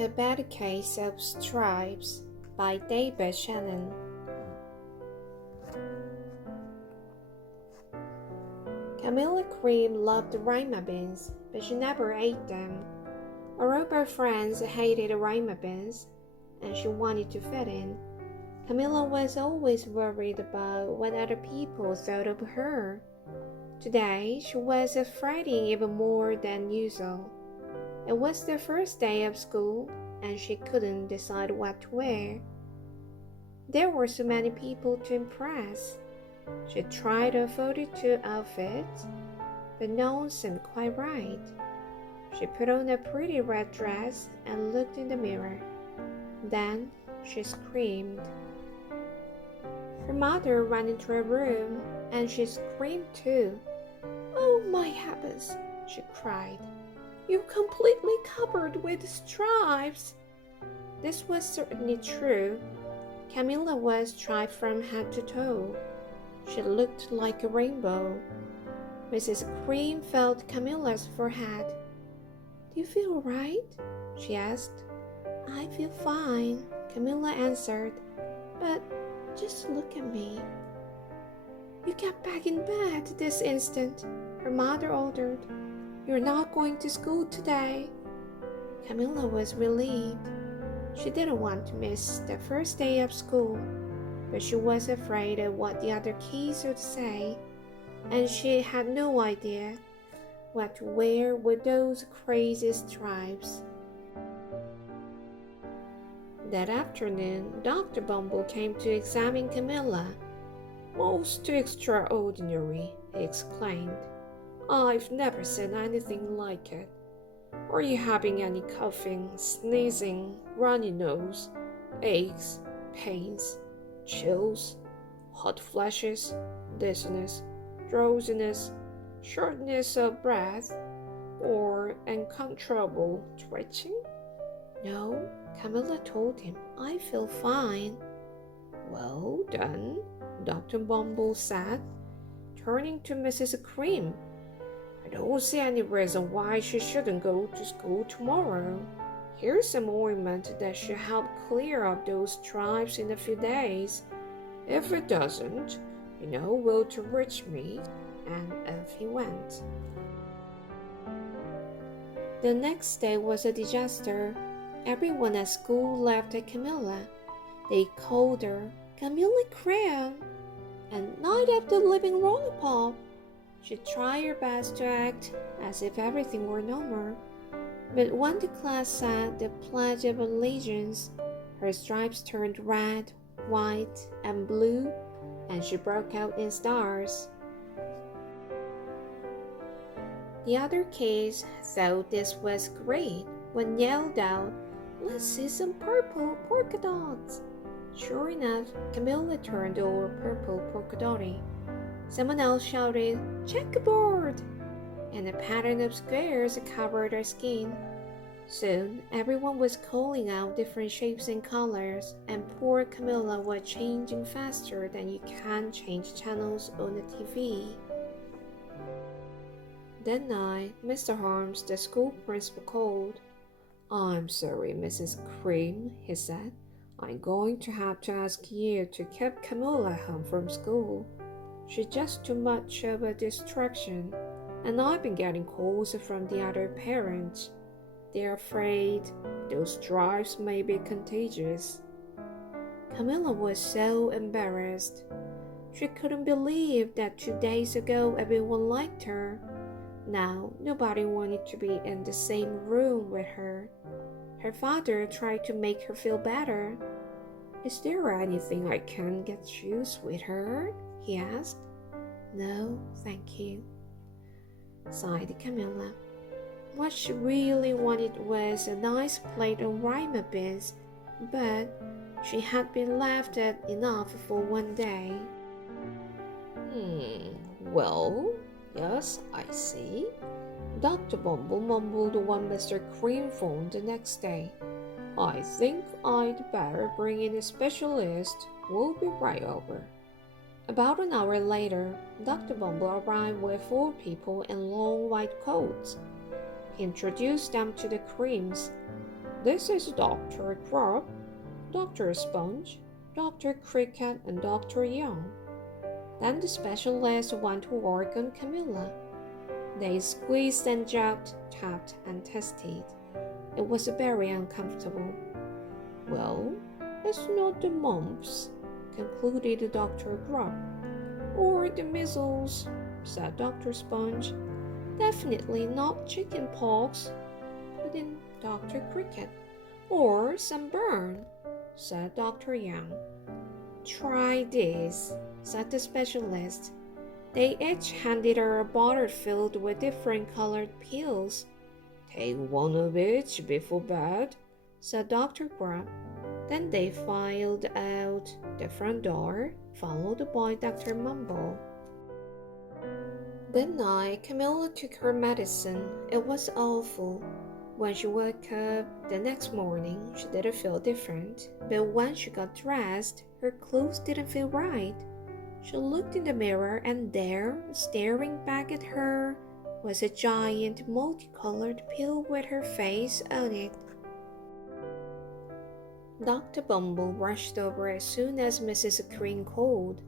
A Bad Case of Stripes by David Shannon. Camilla Cream loved rima beans, but she never ate them. All of her friends hated rima beans, and she wanted to fit in. Camilla was always worried about what other people thought of her. Today, she was afraid even more than usual. It was the first day of school, and she couldn't decide what to wear. There were so many people to impress. She tried a 42 outfits, but none seemed quite right. She put on a pretty red dress and looked in the mirror. Then she screamed. Her mother ran into her room, and she screamed too. "Oh, my heavens!" she cried. "You're completely covered with stripes." This was certainly true. Camilla was striped from head to toe. She looked like a rainbow. Mrs. Cream felt Camilla's forehead. "Do you feel right?" she asked. "I feel fine," Camilla answered. "But just look at me." "You get back in bed this instant," her mother ordered. "You're not going to school today." Camilla was relieved. She didn't want to miss the first day of school, but she was afraid of what the other kids would say, and she had no idea what to wear with those crazy stripes. That afternoon, Dr. Bumble came to examine Camilla. "Most extraordinary," he exclaimed. "I've never seen anything like it. Are you having any coughing, sneezing, runny nose, aches, pains, chills, hot flashes, dizziness, drowsiness, shortness of breath, or uncontrollable twitching?" "No," Camilla told him. "I feel fine." "Well done," Dr. Bumble said, turning to Mrs. Cream. "I don't see any reason why she shouldn't go to school tomorrow. Here's some ointment that should help clear up those stripes in a few days. If it doesn't, will to reach me." And off he went. The next day was a disaster. Everyone at school laughed at Camilla. They called her Camilla Cream and Night of the Living Lollipop. She tried her best to act as if everything were normal, but when the class said the Pledge of Allegiance, her stripes turned red, white, and blue, and she broke out in stars. The other kids thought this was great when yelled out, "Let's see some purple polka dots." Sure enough, Camilla turned over purple polka dotty. Someone else shouted, "Checkerboard!" and a pattern of squares covered her skin. Soon, everyone was calling out different shapes and colors, and poor Camilla was changing faster than you can change channels on a TV. That night, Mr. Holmes, the school principal, called. "I'm sorry, Mrs. Cream," he said. "I'm going to have to ask you to keep Camilla home from school. She's just too much of a distraction, and I've been getting calls from the other parents. They're afraid those stripes may be contagious." Camilla was so embarrassed. She couldn't believe that 2 days ago everyone liked her. Now nobody wanted to be in the same room with her. Her father tried to make her feel better. "Is there anything I can get you, sweetheart?" he asked. "No, thank you," sighed Camilla. What she really wanted was a nice plate of rima beans, but she had been laughed at enough for one day. Well, yes, I see," Dr. Bumble mumbled when Mr. Cream phoned the next day. "I think I'd better bring in a specialist. We'll be right over." About an hour later, Dr. Bumble arrived with 4 people in long white coats. He introduced them to the Creams. This is Dr. Grub, Dr. Sponge, Dr. Cricket, and Dr. Young. Then the specialist went to work on Camilla. They squeezed and jabbed, tapped, and tested. It was very uncomfortable. Well, it's not the mumps, concluded Dr. Grub. Or the measles, said Dr. Sponge. Definitely not chicken pox, put in Dr. Cricket. Or sunburn, said Dr. Young. Try this, said the specialist. They each handed her a bottle filled with different colored pills. Take one of each before bed, said Dr. Grub. Then they filed out the front door, followed by Dr. Mumble. That night, Camilla took her medicine. It was awful. When she woke up the next morning, she didn't feel different. But when she got dressed, her clothes didn't feel right. She looked in the mirror, and there, staring back at her, was a giant multicolored pill with her face on it. Dr. Bumble rushed over as soon as Mrs. Cream called,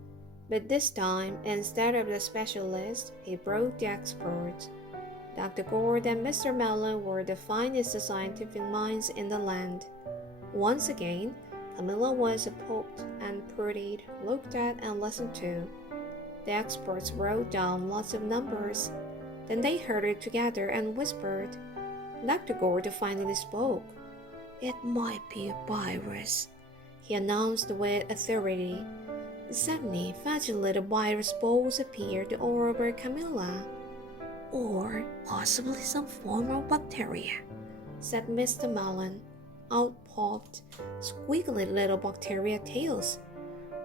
but this time, instead of the specialist, he brought the experts. Dr. Gord and Mr. Mellon were the finest scientific minds in the land. Once again, Camilla was poked and prodded, looked at and listened to. The experts wrote down lots of numbers. Then they herded together and whispered. Dr. Gord finally spoke. It might be a virus, he announced with authority. Suddenly, flagellated virus balls appeared all over Camilla. Or possibly some form of bacteria, said Mr. Mellon. Out popped squiggly little bacteria tails.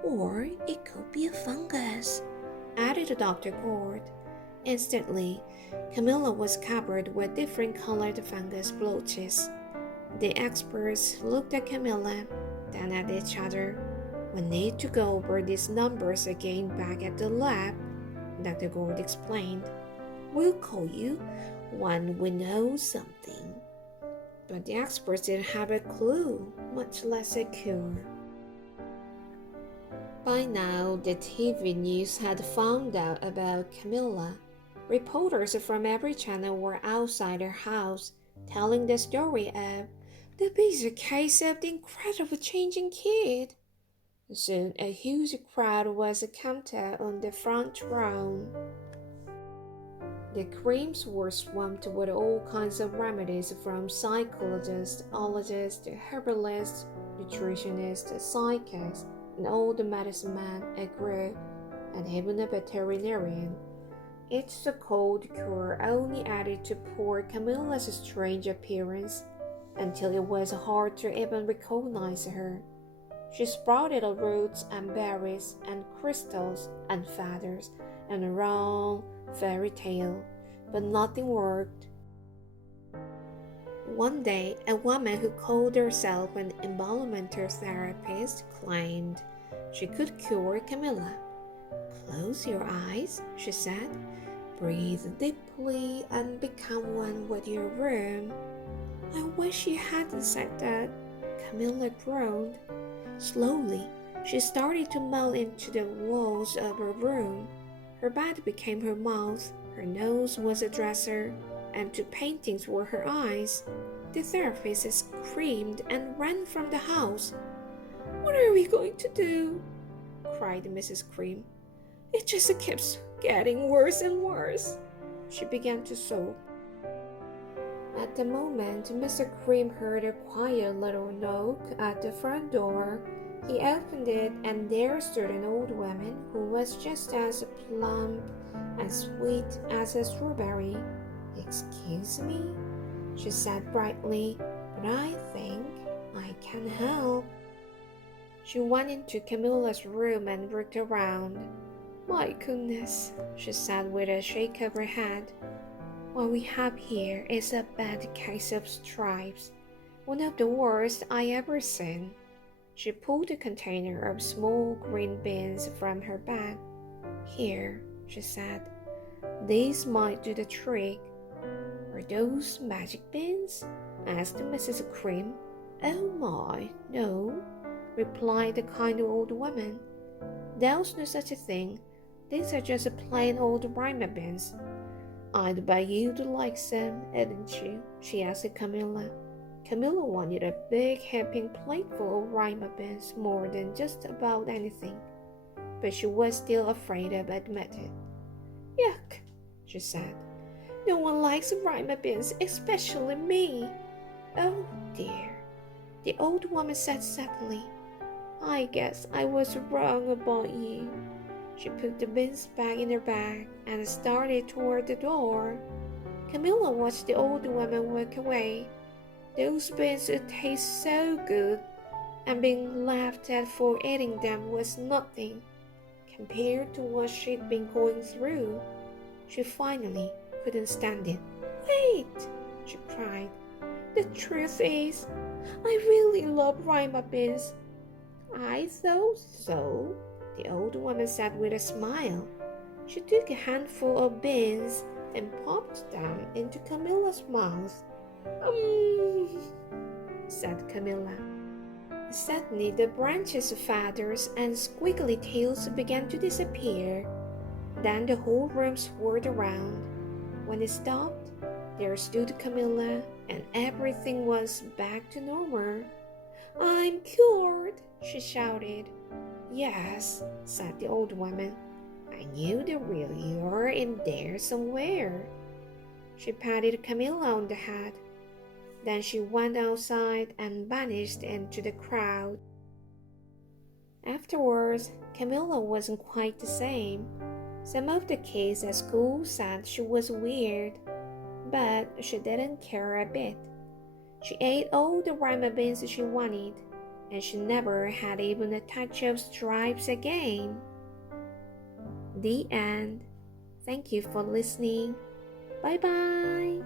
Or it could be a fungus, added Dr. Gord. Instantly, Camilla was covered with different colored fungus blotches. The experts looked at Camilla, then at each other. We need to go over these numbers again back at the lab, Dr. Gord explained. We'll call you when we know something. But the experts didn't have a clue, much less a cure. By now, the TV news had found out about Camilla. Reporters from every channel were outside her house, telling the story of the bizarre case of the incredible changing kid. Soon, a huge crowd was camped out on the front row. The creams were swamped with all kinds of remedies from psychologists, ologists, herbalists, nutritionists, psychics, an old medicine man, a guru, and even a veterinarian. Each so-called cure only added to poor Camilla's strange appearance, until it was hard to even recognize her. She sprouted roots and berries and crystals and feathers and a round fairy tale, but nothing worked. One day, a woman who called herself an embodiment therapist claimed she could cure Camilla. Close your eyes, she said. Breathe deeply and become one with your room. I wish you hadn't said that, Camilla groaned. Slowly, she started to melt into the walls of her room. Her bed became her mouth, her nose was a dresser, and two paintings were her eyes. The therapist screamed and ran from the house. What are we going to do? Cried Mrs. Cream. It just keeps getting worse and worse. She began to sob. At the moment, Mr. Cream heard a quiet little knock at the front door. He opened it, and there stood an old woman who was just as plump and sweet as a strawberry. Excuse me, she said brightly, but I think I can help. She went into Camilla's room and looked around. My goodness, she said with a shake of her head. What we have here is a bad case of stripes, one of the worst I ever seen. She pulled a container of small green beans from her bag. Here, she said, these might do the trick. Are those magic beans? Asked Mrs. Cream. Oh my, no, replied the kind old woman. There's no such a thing. These are just plain old rhyme beans. I'd bet you'd like some, hadn't you? She asked Camilla. Camilla wanted a big heaping plateful of rhyme beans more than just about anything, but she was still afraid to admit it. Yuck, she said. No one likes rhyme beans, especially me. Oh dear, the old woman said sadly. I guess I was wrong about you. She put the beans back in her bag and started toward the door. Camilla watched the old woman walk away. Those beans would taste so good, and being laughed at for eating them was nothing compared to what she'd been going through. She finally couldn't stand it. Wait, she cried. The truth is, I really love rhyme beans. I thought so, the old woman said with a smile. She took a handful of beans and popped them into Camilla's mouth. Said Camilla. Suddenly the branches of feathers and squiggly tails began to disappear. Then the whole room swirled around. When it stopped, there stood Camilla, and everything was back to normal. I'm cured, she shouted. Yes, said the old woman. I knew the real you were in there somewhere. She patted Camilla on the head. Then she went outside and vanished into the crowd. Afterwards, Camilla wasn't quite the same. Some of the kids at school said she was weird, but she didn't care a bit. She ate all the rhyme beans she wanted, and she never had even a touch of stripes again. The end. Thank you for listening. Bye-bye.